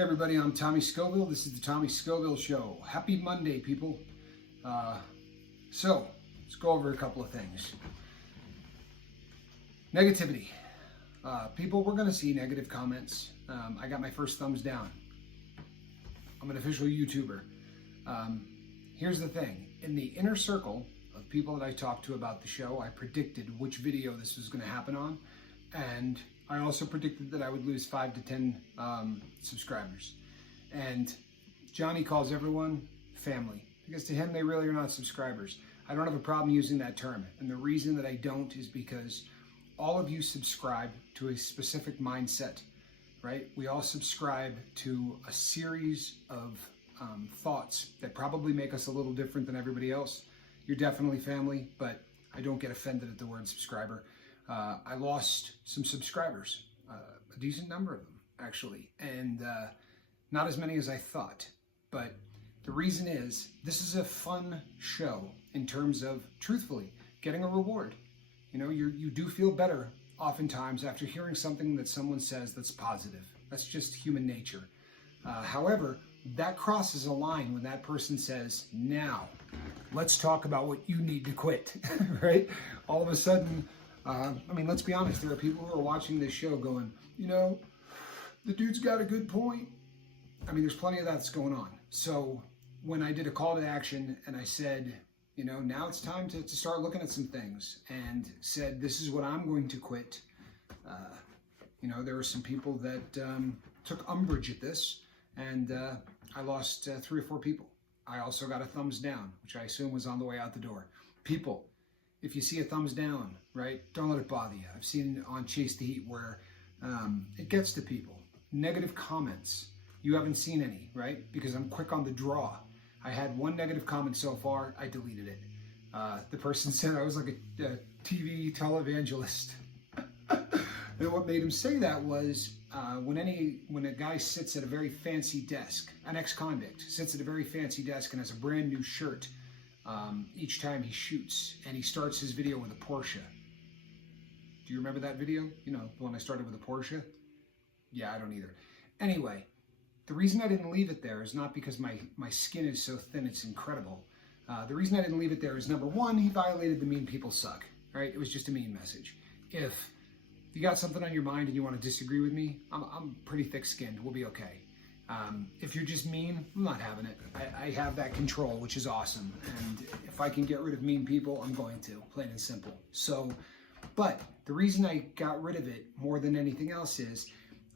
Hey everybody, I'm Tommy Scoville. This is the Tommy Scoville Show. Happy Monday, people. So, let's go over a couple of things. Negativity. People, we're going to see negative comments. I got my first thumbs down. I'm an official YouTuber. Here's the thing. In the inner circle of people that I talked to about the show, I predicted which video this was going to happen on. And I also predicted that I would lose 5 to 10 subscribers. And Johnny calls everyone family, because to him, they really are not subscribers. I don't have a problem using that term. And the reason that I don't is because all of you subscribe to a specific mindset, right? We all subscribe to a series of thoughts that probably make us a little different than everybody else. You're definitely family, but I don't get offended at the word subscriber. I lost some subscribers, a decent number of them actually, and not as many as I thought. But the reason is, this is a fun show in terms of, truthfully, getting a reward. You know, you do feel better oftentimes after hearing something that someone says that's positive. That's just human nature. However, that crosses a line when that person says, now, let's talk about what you need to quit, right? All of a sudden, I mean, let's be honest, there are people who are watching this show going, you know, the dude's got a good point. I mean, there's plenty of that's going on. So when I did a call to action and I said, you know, now it's time to start looking at some things, and said, this is what I'm going to quit. You know, there were some people that took umbrage at this, and I lost 3 or 4 people. I also got a thumbs down, which I assume was on the way out the door. People, if you see a thumbs down, right, don't let it bother you. I've seen on Chase the Heat where it gets to people. Negative comments. You haven't seen any, right? Because I'm quick on the draw. I had 1 negative comment so far. I deleted it. The person said I was like a TV televangelist. And what made him say that was when a guy sits at a very fancy desk, an ex-convict sits at a very fancy desk and has a brand new shirt each time he shoots, and he starts his video with a Porsche. Do you remember that video? You know, the one I started with a Porsche? Yeah, I don't either. Anyway, the reason I didn't leave it there is not because my skin is so thin it's incredible. The reason I didn't leave it there is, number one, he violated the mean people suck, right? It was just a mean message. If you got something on your mind and you want to disagree with me, I'm pretty thick-skinned. We'll be okay. If you're just mean, I'm not having it. I have that control, which is awesome. And if I can get rid of mean people, I'm going to, plain and simple. So, but the reason I got rid of it more than anything else is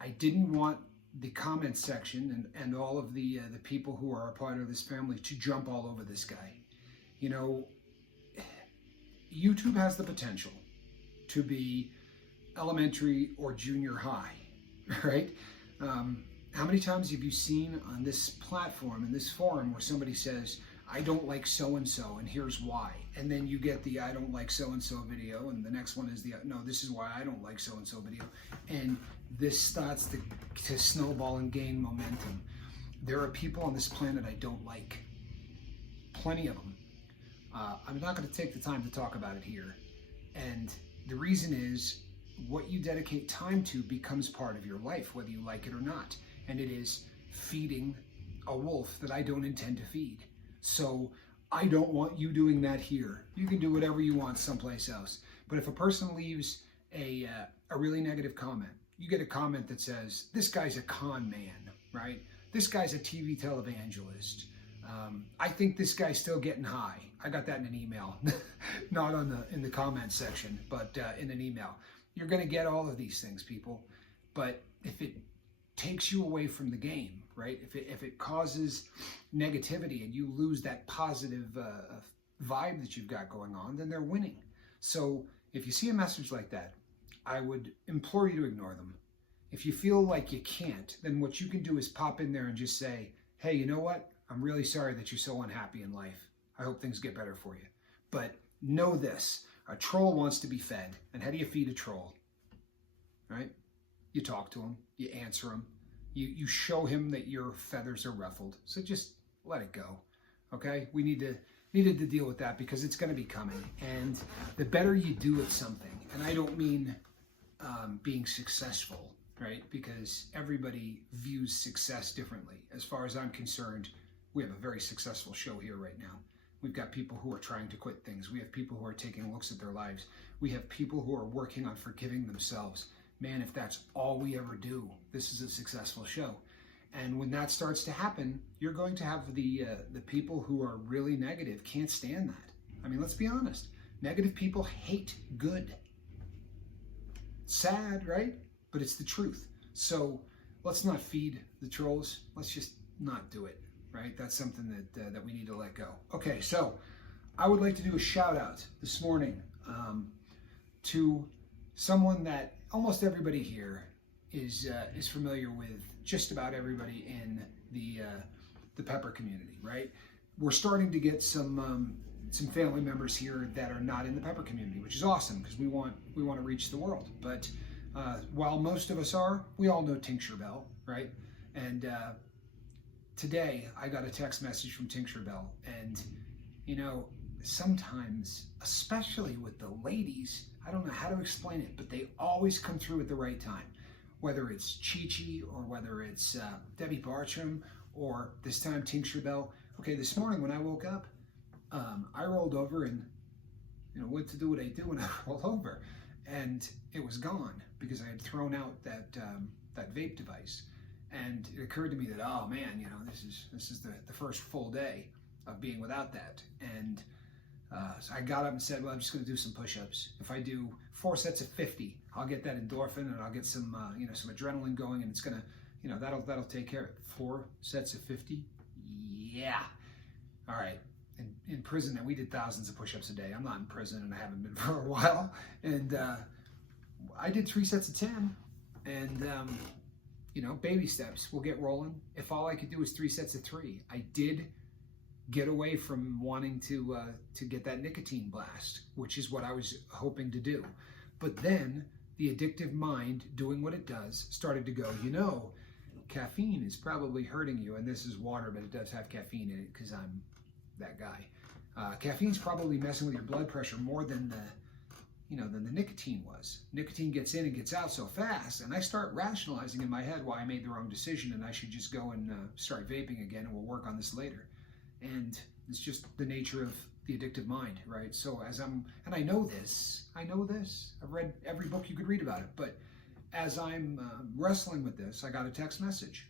I didn't want the comment section and all of the people who are a part of this family to jump all over this guy. You know, YouTube has the potential to be elementary or junior high, right? How many times have you seen on this platform, in this forum, where somebody says, I don't like so-and-so, and here's why. And then you get the I don't like so-and-so video, and the next one is the, no, this is why I don't like so-and-so video. And this starts to snowball and gain momentum. There are people on this planet I don't like. Plenty of them. I'm not going to take the time to talk about it here. And the reason is, what you dedicate time to becomes part of your life, whether you like it or not. And it is feeding a wolf that I don't intend to feed. So I don't want you doing that here. You can do whatever you want someplace else. But if a person leaves a really negative comment, you get a comment that says, this guy's a con man, right? This guy's a TV televangelist. I think this guy's still getting high. I got that in an email, not in the comment section, but in an email. You're going to get all of these things, people. But if it takes you away from the game, right? If it causes negativity and you lose that positive vibe that you've got going on, then they're winning. So if you see a message like that, I would implore you to ignore them. If you feel like you can't, then what you can do is pop in there and just say, hey, you know what? I'm really sorry that you're so unhappy in life. I hope things get better for you. But know this, a troll wants to be fed. And how do you feed a troll? Right? You talk to him, you answer him, you show him that your feathers are ruffled. So just let it go, okay? We needed to deal with that because it's going to be coming. And the better you do at something, and I don't mean being successful, right? Because everybody views success differently. As far as I'm concerned, we have a very successful show here right now. We've got people who are trying to quit things. We have people who are taking looks at their lives. We have people who are working on forgiving themselves. Man, if that's all we ever do, this is a successful show. And when that starts to happen, you're going to have the people who are really negative can't stand that. I mean, let's be honest. Negative people hate good. Sad, right? But it's the truth. So let's not feed the trolls. Let's just not do it, right? That's something that we need to let go. Okay, so I would like to do a shout out this morning to someone that almost everybody here is familiar with. Just about everybody in the pepper community, right? We're starting to get some family members here that are not in the pepper community, which is awesome because we want to reach the world. But while most of us are, we all know Tincture Bell, right? And today I got a text message from Tincture Bell, and you know, sometimes, especially with the ladies, I don't know how to explain it, but they always come through at the right time. Whether it's Chi-Chi or whether it's Debbie Bartram or this time Tincture Bell. Okay, this morning when I woke up, I rolled over and went to do what I do when I roll over, and it was gone because I had thrown out that vape device. And it occurred to me that, oh man, this is the first full day of being without that. And so I got up and said, well, I'm just going to do some push-ups. If I do 4 sets of 50, I'll get that endorphin and I'll get some some adrenaline going, and it's gonna that'll take care of it. 4 sets of 50, yeah. All right. In prison, and we did thousands of push-ups a day. I'm not in prison, and I haven't been for a while. And I did 3 sets of 10, and baby steps. We'll get rolling. If all I could do is 3 sets of 3, I did get away from wanting to get that nicotine blast, which is what I was hoping to do. But then the addictive mind, doing what it does, started to go, caffeine is probably hurting you. And this is water, but it does have caffeine in it because I'm that guy. Caffeine's probably messing with your blood pressure more than the nicotine was. Nicotine gets in and gets out so fast, and I start rationalizing in my head why I made the wrong decision and I should just go and start vaping again, and we'll work on this later. And it's just the nature of the addictive mind, right? So and I know this, I've read every book you could read about it, but as I'm wrestling with this, I got a text message,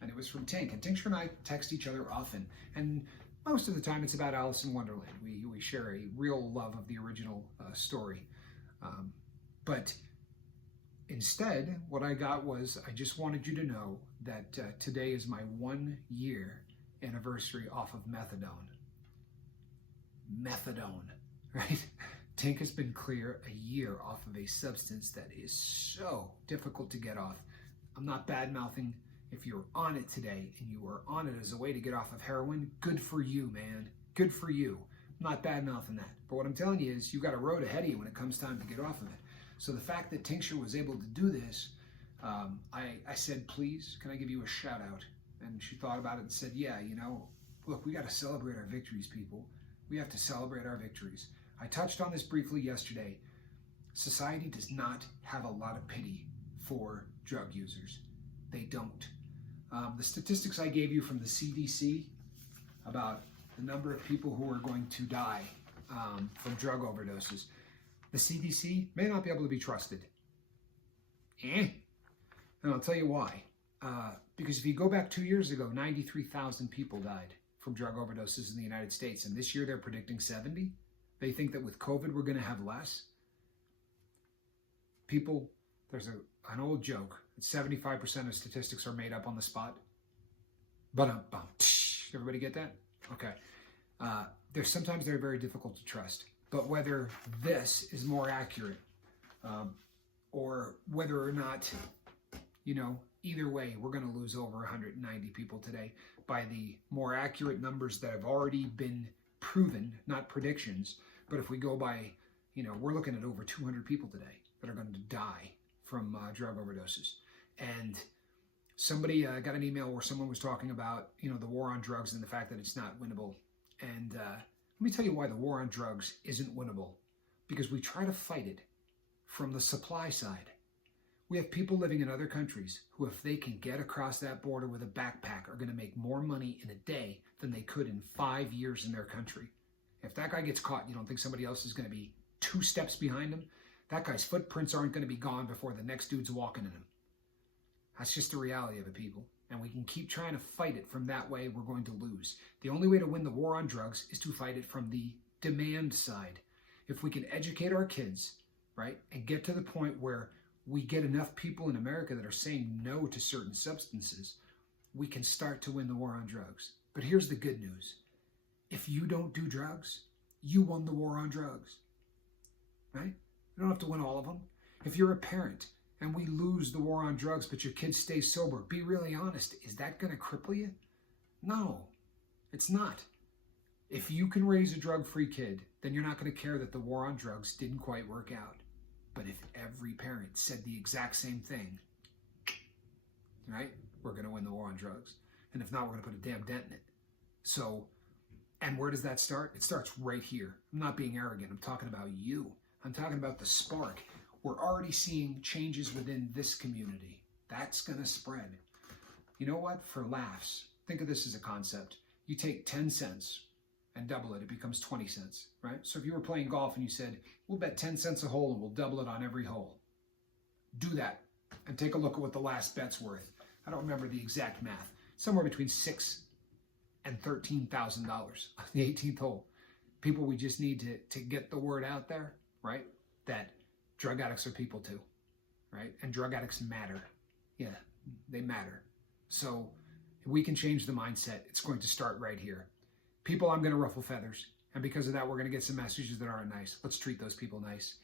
and it was from Tink. And Tincture and I text each other often, and most of the time it's about Alice in Wonderland. We share a real love of the original story. But instead, what I got was, I just wanted you to know that today is my 1-year anniversary off of methadone. Methadone, right? Tink has been clear a year off of a substance that is so difficult to get off. I'm not bad-mouthing. If you're on it today and you are on it as a way to get off of heroin, good for you, man. Good for you. I'm not bad-mouthing that. But what I'm telling you is you've got a road ahead of you when it comes time to get off of it. So the fact that Tincture was able to do this, I said, please, can I give you a shout out? And she thought about it and said, yeah, look, we got to celebrate our victories, people. We have to celebrate our victories. I touched on this briefly yesterday. Society does not have a lot of pity for drug users. They don't. The statistics I gave you from the CDC about the number of people who are going to die from drug overdoses, the CDC may not be able to be trusted. And I'll tell you why. Because if you go back 2 years ago, 93,000 people died from drug overdoses in the United States. And this year they're predicting 70. They think that with COVID, we're going to have less. People, there's an old joke. 75% of statistics are made up on the spot. But everybody get that? Okay. Sometimes they're very difficult to trust. But whether this is more accurate, or whether or not, either way, we're going to lose over 190 people today by the more accurate numbers that have already been proven, not predictions. But if we go by, we're looking at over 200 people today that are going to die from drug overdoses. And somebody got an email where someone was talking about, the war on drugs and the fact that it's not winnable. And let me tell you why the war on drugs isn't winnable. Because we try to fight it from the supply side. We have people living in other countries who, if they can get across that border with a backpack, are going to make more money in a day than they could in 5 years in their country. If that guy gets caught, you don't think somebody else is going to be 2 steps behind him? That guy's footprints aren't going to be gone before the next dude's walking in him. That's just the reality of it, people. And we can keep trying to fight it from that way, we're going to lose. The only way to win the war on drugs is to fight it from the demand side. If we can educate our kids, right, and get to the point where we get enough people in America that are saying no to certain substances, we can start to win the war on drugs. But here's the good news. If you don't do drugs, you won the war on drugs, right? You don't have to win all of them. If you're a parent and we lose the war on drugs, but your kids stay sober, be really honest. Is that going to cripple you? No, it's not. If you can raise a drug-free kid, then you're not going to care that the war on drugs didn't quite work out. But if every parent said the exact same thing, right, we're going to win the war on drugs. And if not, we're going to put a damn dent in it. So, and where does that start? It starts right here. I'm not being arrogant. I'm talking about you. I'm talking about the spark. We're already seeing changes within this community. That's going to spread. You know what? For laughs, think of this as a concept. You take 10 cents and double it. It becomes 20 cents, right? So if you were playing golf and you said, we'll bet 10 cents a hole and we'll double it on every hole. Do that and take a look at what the last bet's worth. I don't remember the exact math. Somewhere between $6,000 and $13,000 on the 18th hole. People, we just need to get the word out there, right? That drug addicts are people too, right? And drug addicts matter. Yeah, they matter. So if we can change the mindset, it's going to start right here. People, I'm going to ruffle feathers. And because of that, we're going to get some messages that aren't nice. Let's treat those people nice.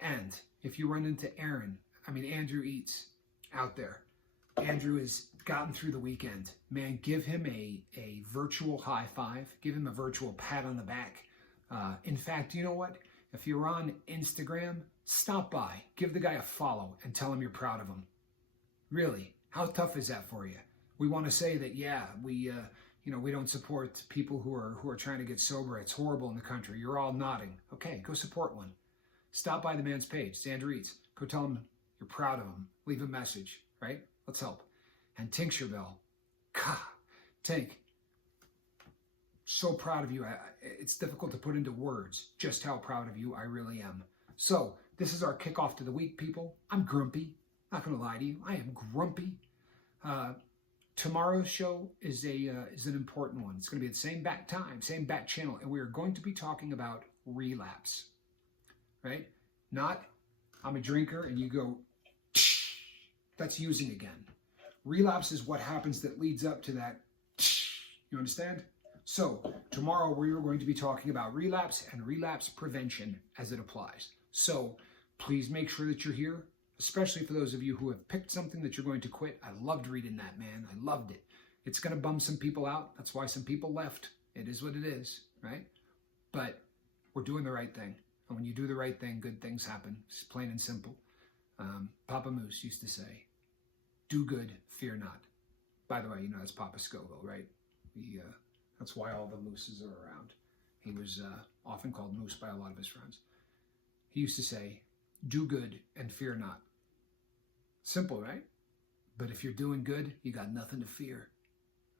And if you run into Andrew Eats out there. Andrew has gotten through the weekend. Man, give him a virtual high five. Give him a virtual pat on the back. In fact, you know what? If you're on Instagram, stop by. Give the guy a follow and tell him you're proud of him. Really, how tough is that for you? We want to say that, yeah, we don't support people who are trying to get sober. It's horrible in the country. You're all nodding. Okay, go support one. Stop by the man's page, it's Andrew Eats. Go tell him you're proud of him. Leave a message, right? Let's help. And Tincture Bell. God, Tink, so proud of you. It's difficult to put into words just how proud of you I really am. So this is our kickoff to the week, people. I'm grumpy. Not going to lie to you. I am grumpy. Tomorrow's show is an important one. It's going to be at the same back time, same back channel, and we are going to be talking about relapse, right? Not I'm a drinker and you go, that's using again. Relapse is what happens that leads up to that. You understand? So tomorrow we are going to be talking about relapse and relapse prevention as it applies. So please make sure that you're here, especially for those of you who have picked something that you're going to quit. I loved reading that, man. I loved it. It's going to bum some people out. That's why some people left. It is what it is, right? But we're doing the right thing. And when you do the right thing, good things happen. It's plain and simple. Papa Moose used to say, do good, fear not. By the way, you know that's Papa Scoville, right? That's why all the mooses are around. He was often called Moose by a lot of his friends. He used to say, do good and fear not. Simple, right? But if you're doing good, you got nothing to fear.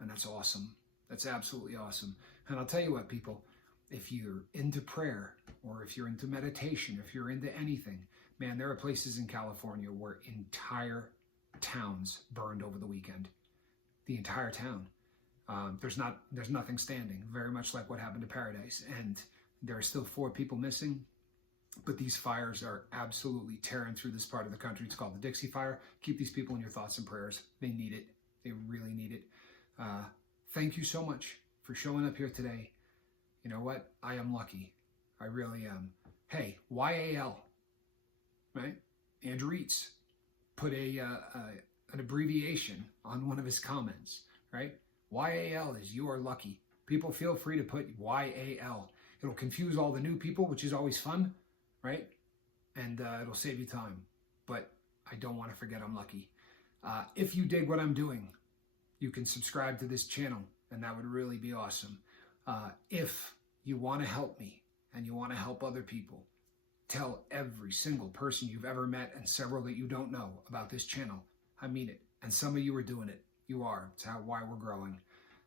And that's awesome. That's absolutely awesome. And I'll tell you what, people, if you're into prayer or if you're into meditation, if you're into anything, man, there are places in California where entire towns burned over the weekend. The entire town. There's nothing standing, very much like what happened to Paradise. And there are still 4 people missing. But these fires are absolutely tearing through this part of the country. It's called the Dixie Fire. Keep these people in your thoughts and prayers. They need it. They really need it. Thank you so much for showing up here today. You know what? I am lucky. I really am. Hey, YAL, right? Andrew Eats put an abbreviation on one of his comments, right? YAL is you are lucky. People, feel free to put YAL. It'll confuse all the new people, which is always fun, right? And it'll save you time. But I don't want to forget I'm lucky. If you dig what I'm doing, you can subscribe to this channel, and that would really be awesome. If you want to help me and you want to help other people, Tell every single person you've ever met and several that you don't know about this channel. I mean it. And some of you are doing it. You are. It's why we're growing.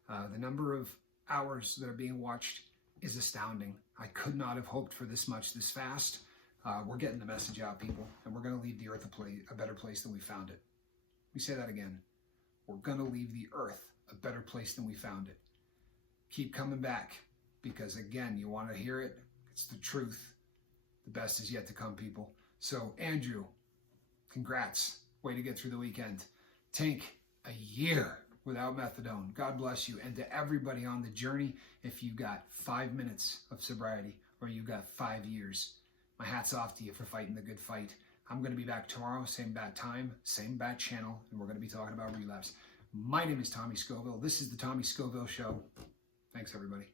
The number of hours that are being watched is astounding. I could not have hoped for this much this fast. We're getting the message out, people, and we're going to leave the earth a better place than we found it. We say that again. We're going to leave the earth a better place than we found it. Keep coming back, because again, you want to hear it. It's the truth. The best is yet to come, people. So, Andrew, congrats. Way to get through the weekend. Tink, a year without methadone. God bless you. And to everybody on the journey, if you got 5 minutes of sobriety or you got 5 years, my hat's off to you for fighting the good fight. I'm going to be back tomorrow, same bad time, same bad channel, and we're going to be talking about relapse. My name is Tommy Scoville. This is the Tommy Scoville Show. Thanks, everybody.